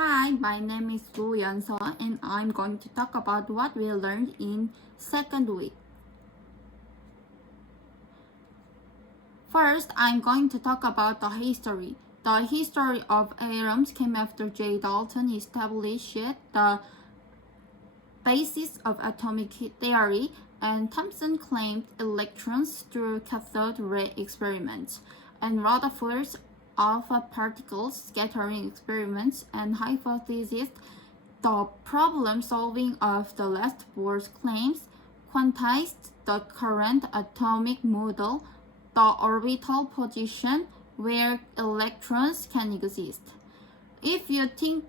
Hi, my name is Woo Yeon-seo and I'm going to talk about what we learned in second week. First, I'm going to talk about the history. The history of atoms came after J. Dalton established the basis of atomic theory, and Thomson claimed electrons through cathode ray experiments, and Rutherford's alpha particle scattering experiments and hypotheses. The problem solving of the last Bohr's claims quantized the current atomic model, the orbital position where electrons can exist. If you think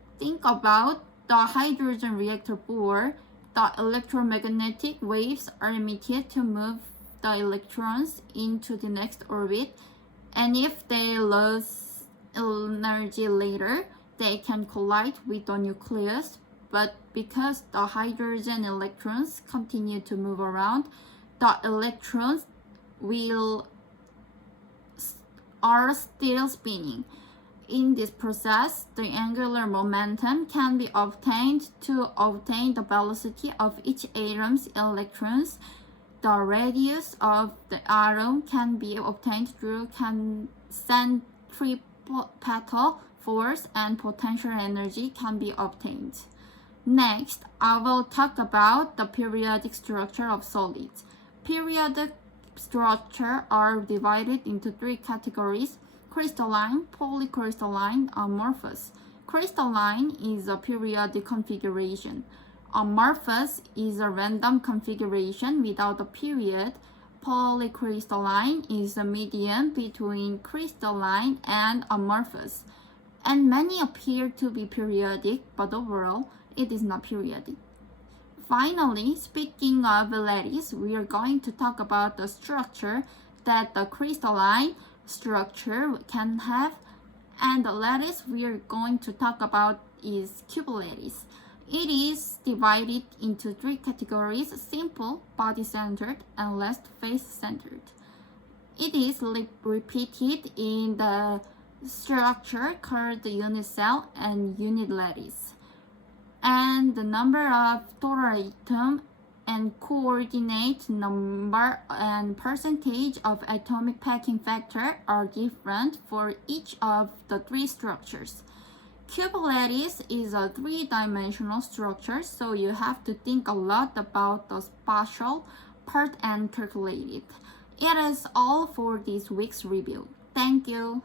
about the hydrogen reactor Bohr, the electromagnetic waves are emitted to move the electrons into the next orbit, and if they lose energy later, they can collide with the nucleus, but because the hydrogen electrons continue to move around, the electrons are still spinning. In this process, the angular momentum can be obtained to obtain the velocity of each atom's electrons. The radius of the atom can be obtained through centripetal force, and potential energy can be obtained. Next, I will talk about the periodic structure of solids. Periodic structure are divided into three categories: crystalline, polycrystalline, amorphous. Crystalline is a periodic configuration. Amorphous is a random configuration without a period. Polycrystalline is a medium between crystalline and amorphous, and many appear to be periodic, but overall, it is not periodic. Finally, speaking of lattice, we are going to talk about the structure that the crystalline structure can have, and the lattice we are going to talk about is cubolattice. It is divided into three categories: simple, body-centered, and less face-centered. It is repeated in the structure called the unit cell and unit lattice. And the number of total atom and coordinate number and percentage of atomic packing factor are different for each of the three structures. Cubolattice is a three-dimensional structure, so you have to think a lot about the spatial part and calculate it. It is all for this week's review. Thank you.